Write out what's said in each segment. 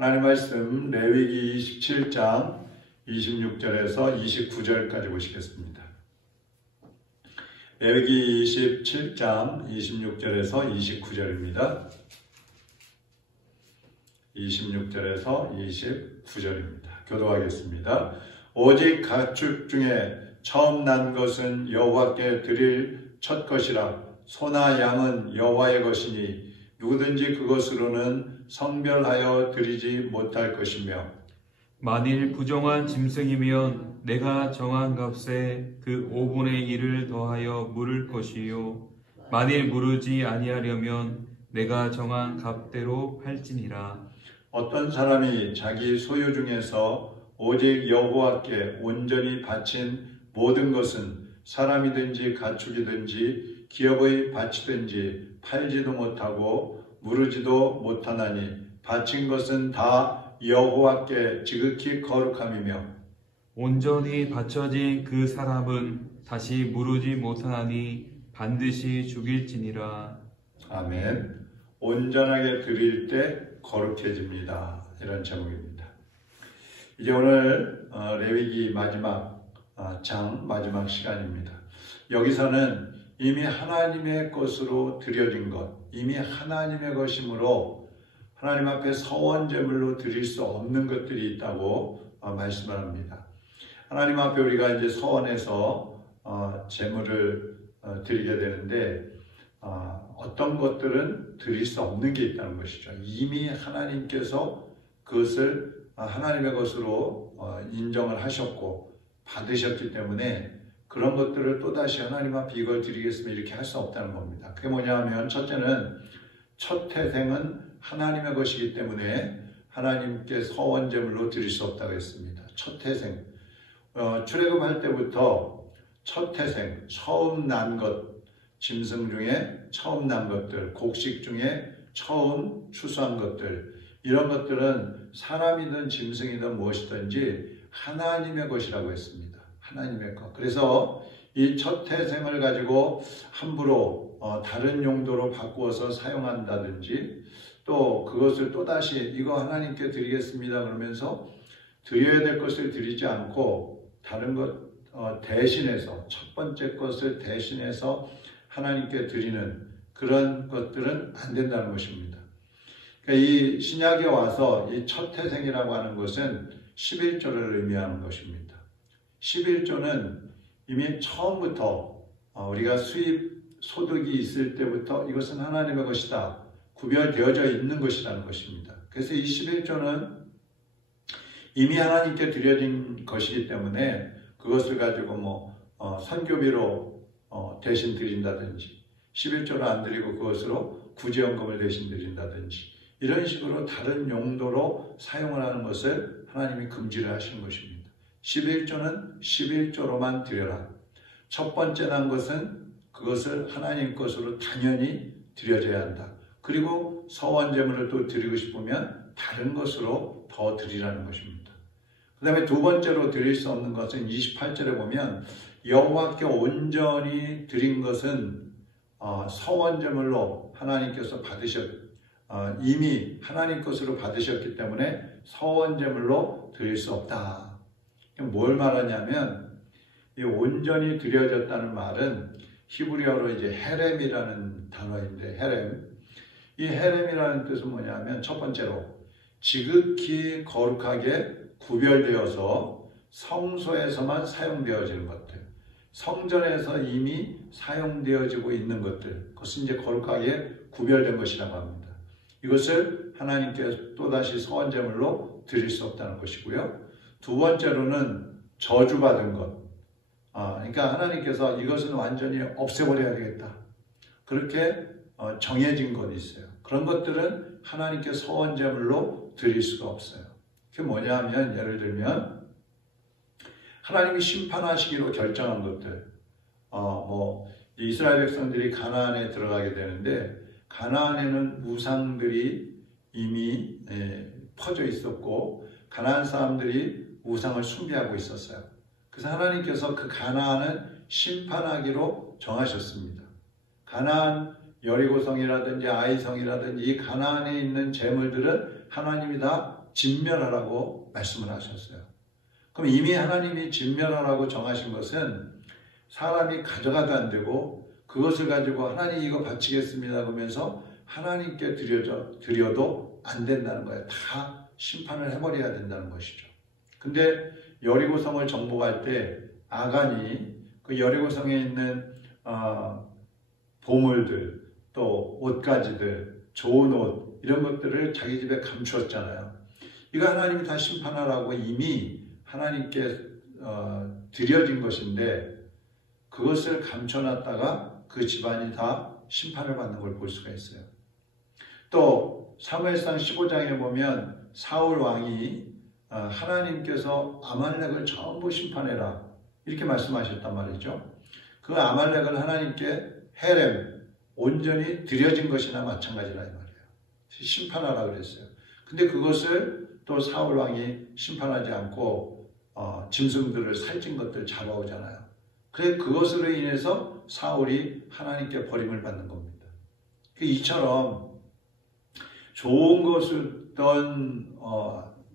하나님 말씀 레위기 27장 26절에서 29절까지 보시겠습니다. 레위기 27장 26절에서 29절입니다. 26절에서 29절입니다. 교도하겠습니다. 오직 가축 중에 처음 난 것은 여호와께 드릴 첫 것이라. 소나 양은 여호와의 것이니 누구든지 그것으로는 성별하여 드리지 못할 것이며, 만일 부정한 짐승이면 내가 정한 값에 그 5분의 1을 더하여 물을 것이요, 만일 무르지 아니하려면 내가 정한 값대로 팔지니라. 어떤 사람이 자기 소유 중에서 오직 여호와께 온전히 바친 모든 것은 사람이든지 가축이든지 기업의 밭이든지 팔지도 못하고 무르지도 못하나니 바친 것은 다 여호와께 지극히 거룩함이며, 온전히 바쳐진 그 사람은 다시 무르지 못하나니 반드시 죽일지니라. 아멘. 온전하게 드릴 때 거룩해집니다. 이런 제목입니다. 이제 오늘 레위기 마지막 장 마지막 시간입니다. 여기서는 이미 하나님의 것으로 드려진 것, 이미 하나님의 것이므로 하나님 앞에 서원제물로 드릴 수 없는 것들이 있다고 말씀을 합니다. 하나님 앞에 우리가 이제 서원해서 제물을 드리게 되는데 어떤 것들은 드릴 수 없는 게 있다는 것이죠. 이미 하나님께서 그것을 하나님의 것으로 인정을 하셨고 받으셨기 때문에 그런 것들을 또다시 하나님 앞에 이걸 드리겠습니다 이렇게 할 수 없다는 겁니다. 그게 뭐냐 하면, 첫째는 첫 태생은 하나님의 것이기 때문에 하나님께 서원제물로 드릴 수 없다고 했습니다. 첫 태생, 출애굽할 때부터 첫 태생, 처음 난 것, 짐승 중에 처음 난 것들, 곡식 중에 처음 추수한 것들, 이런 것들은 사람이든 짐승이든 무엇이든지 하나님의 것이라고 했습니다. 하나님의 것. 그래서 이 첫 태생을 가지고 함부로 다른 용도로 바꾸어서 사용한다든지, 또 그것을 또다시 이거 하나님께 드리겠습니다 그러면서 드려야 될 것을 드리지 않고 다른 것 대신해서, 첫 번째 것을 대신해서 하나님께 드리는 그런 것들은 안 된다는 것입니다. 그러니까 이 신약에 와서 이 첫 태생이라고 하는 것은 11조를 의미하는 것입니다. 11조는 이미 처음부터 우리가 수입 소득이 있을 때부터 이것은 하나님의 것이다, 구별되어져 있는 것이라는 것입니다. 그래서 이 11조는 이미 하나님께 드려진 것이기 때문에 그것을 가지고 선교비로 대신 드린다든지, 11조를 안 드리고 그것으로 구제연금을 대신 드린다든지, 이런 식으로 다른 용도로 사용을 하는 것을 하나님이 금지를 하시는 것입니다. 11조는 11조로만 드려라. 첫 번째 난 것은 그것을 하나님 것으로 당연히 드려져야 한다. 그리고 서원제물을 또 드리고 싶으면 다른 것으로 더 드리라는 것입니다. 그 다음에 두 번째로 드릴 수 없는 것은 28절에 보면 여호와께 온전히 드린 것은 서원제물로 하나님께서 이미 하나님 것으로 받으셨기 때문에 서원제물로 드릴 수 없다. 뭘 말하냐면, 이 온전히 드려졌다는 말은 히브리어로 이제 헤렘이라는 단어인데, 이 헤렘이라는 뜻은 뭐냐면, 첫 번째로 지극히 거룩하게 구별되어서 성소에서만 사용되어지는 것들, 성전에서 이미 사용되어지고 있는 것들, 그것은 이제 거룩하게 구별된 것이라고 합니다. 이것을 하나님께 또다시 서원제물로 드릴 수 없다는 것이고요. 두 번째로는 저주받은 것, 그러니까 하나님께서 이것은 완전히 없애버려야 되겠다, 그렇게 정해진 것이 있어요. 그런 것들은 하나님께 서원제물로 드릴 수가 없어요. 그게 뭐냐 하면, 예를 들면 하나님이 심판하시기로 결정한 것들, 이스라엘 백성들이 가나안에 들어가게 되는데, 가나안에는 우상들이 이미 퍼져 있었고 가나안 사람들이 우상을 숭배하고 있었어요. 그래서 하나님께서 그 가나안을 심판하기로 정하셨습니다. 가나안 여리고성이라든지 아이성이라든지 이 가나안에 있는 재물들은 하나님이 다 진멸하라고 말씀을 하셨어요. 그럼 이미 하나님이 진멸하라고 정하신 것은 사람이 가져가도 안 되고 그것을 가지고 하나님 이거 바치겠습니다 그러면서 하나님께 드려도 안 된다는 거예요. 다 심판을 해버려야 된다는 것이죠. 근데 여리고성을 정복할 때 아간이 그 여리고성에 있는 보물들, 또 옷가지들, 좋은 옷 이런 것들을 자기 집에 감추었잖아요. 이거 하나님이 다 심판하라고 이미 하나님께 드려진 것인데 그것을 감춰놨다가 그 집안이 다 심판을 받는 걸 볼 수가 있어요. 또 사무엘상 15장에 보면 사울 왕이 하나님께서 아말렉을 전부 심판해라 이렇게 말씀하셨단 말이죠. 그 아말렉을 하나님께 헤렘 온전히 드려진 것이나 마찬가지라 이 말이에요. 심판하라 그랬어요. 근데 그것을 또 사울 왕이 심판하지 않고 짐승들을 살찐 것들 잡아오잖아요. 그래 그것으로 인해서 사울이 하나님께 버림을 받는 겁니다. 이처럼 좋은 것이든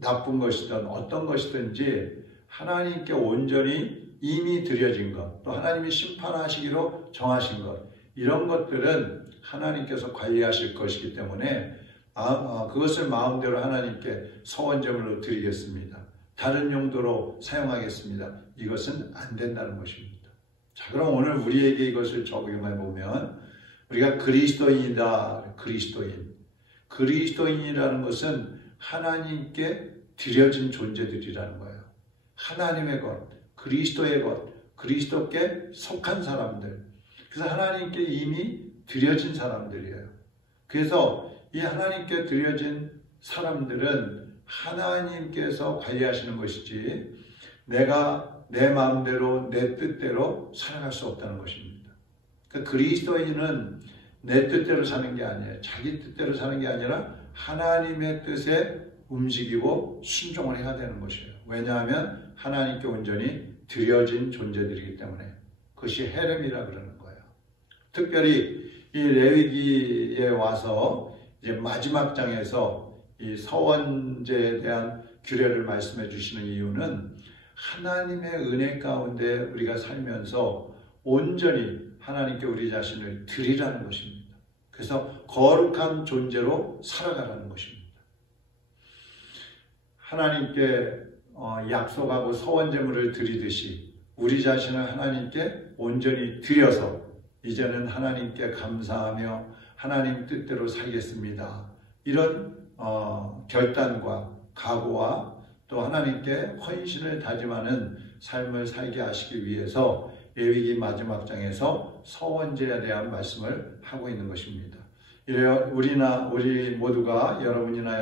나쁜 것이든 어떤 것이든지 하나님께 온전히 이미 드려진 것, 또 하나님이 심판하시기로 정하신 것, 이런 것들은 하나님께서 관리하실 것이기 때문에 그것을 마음대로 하나님께 서원제물로 드리겠습니다. 다른 용도로 사용하겠습니다. 이것은 안 된다는 것입니다. 자, 그럼 오늘 우리에게 이것을 적용해 보면 우리가 그리스도인이다. 그리스도인이라는 것은 하나님께 드려진 존재들이라는 거예요. 하나님의 것, 그리스도의 것, 그리스도께 속한 사람들. 그래서 하나님께 이미 드려진 사람들이에요. 그래서 이 하나님께 드려진 사람들은 하나님께서 관리하시는 것이지 내가 내 마음대로 내 뜻대로 살아갈 수 없다는 것입니다. 그러니까 그리스도인은 내 뜻대로 사는 게 아니에요. 자기 뜻대로 사는 게 아니라 하나님의 뜻에 움직이고 순종을 해야 되는 것이에요. 왜냐하면 하나님께 온전히 드려진 존재들이기 때문에 그것이 헤렘이라 그러는 거예요. 특별히 이 레위기에 와서 이제 마지막 장에서 이 서원제에 대한 규례를 말씀해 주시는 이유는 하나님의 은혜 가운데 우리가 살면서 온전히 하나님께 우리 자신을 드리라는 것입니다. 그래서 거룩한 존재로 살아가라는 것입니다. 하나님께 약속하고 서원제물을 드리듯이 우리 자신을 하나님께 온전히 드려서 이제는 하나님께 감사하며 하나님 뜻대로 살겠습니다. 이런 결단과 각오와 또 하나님께 헌신을 다짐하는 삶을 살게 하시기 위해서 레위기 마지막 장에서 서원제에 대한 말씀을 하고 있는 것입니다. 이래요 우리 모두가 여러분이나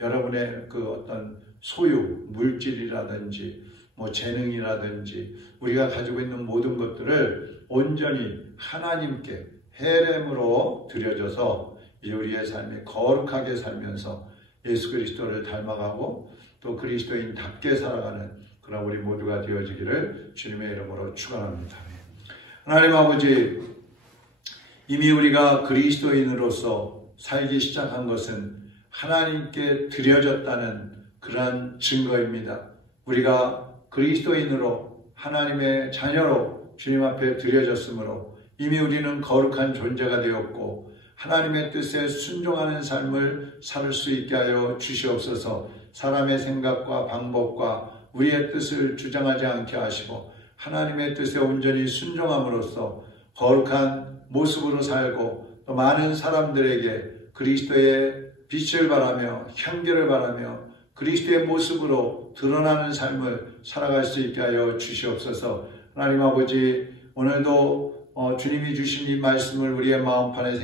여러분의 그 어떤 소유, 물질이라든지 재능이라든지 우리가 가지고 있는 모든 것들을 온전히 하나님께 헤렘으로 드려져서 우리의 삶이 거룩하게 살면서 예수 그리스도를 닮아가고 또 그리스도인답게 살아가는 그런 우리 모두가 되어지기를 주님의 이름으로 축원합니다. 하나님 아버지, 이미 우리가 그리스도인으로서 살기 시작한 것은 하나님께 드려졌다는 그러한 증거입니다. 우리가 그리스도인으로 하나님의 자녀로 주님 앞에 드려졌으므로 이미 우리는 거룩한 존재가 되었고 하나님의 뜻에 순종하는 삶을 살 수 있게 하여 주시옵소서. 사람의 생각과 방법과 우리의 뜻을 주장하지 않게 하시고 하나님의 뜻에 온전히 순종함으로써 거룩한 모습으로 살고 또 많은 사람들에게 그리스도의 빛을 바라며 향기를 바라며 그리스도의 모습으로 드러나는 삶을 살아갈 수 있게 하여 주시옵소서. 하나님 아버지, 오늘도 주님이 주신 이 말씀을 우리의 마음판에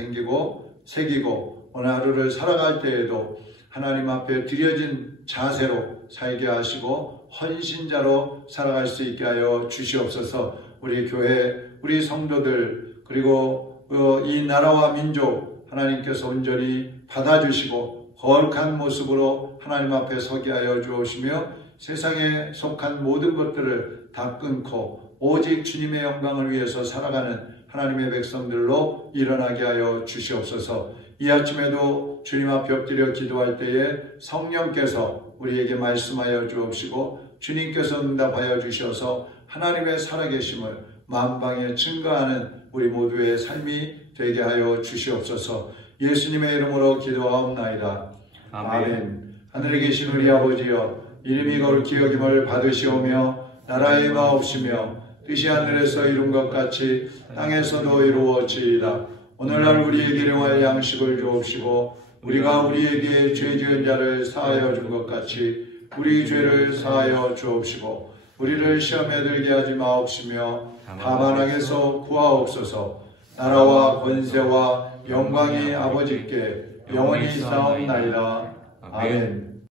새기고 오늘 하루를 살아갈 때에도 하나님 앞에 드려진 자세로 살게 하시고 헌신자로 살아갈 수 있게 하여 주시옵소서. 우리 교회, 우리 성도들 그리고 이 나라와 민족 하나님께서 온전히 받아주시고 거룩한 모습으로 하나님 앞에 서게 하여 주시며 세상에 속한 모든 것들을 다 끊고 오직 주님의 영광을 위해서 살아가는 하나님의 백성들로 일어나게 하여 주시옵소서. 이 아침에도 주님 앞에 엎드려 기도할 때에 성령께서 우리에게 말씀하여 주옵시고 주님께서 응답하여 주셔서 하나님의 살아계심을 만방에 증거하는 우리 모두의 삶이 되게 하여 주시옵소서. 예수님의 이름으로 기도하옵나이다. 아멘. 하늘에 계신 우리 아버지여, 이름이 거룩히 여김을 받으시오며 나라의 마옵시며 뜻이 하늘에서 이룬 것 같이 땅에서도 이루어지이다. 오늘날 우리에게 일용할 양식을 주옵시고 우리가 우리에게 죄 지은 자를 사하여 준 것 같이 우리 죄를 사하여 주옵시고 우리를 시험에 들게 하지 마옵시며 다만 악에서 구하옵소서. 나라와 권세와 영광이 아버지께 영원히 있사옵나이다. 아멘.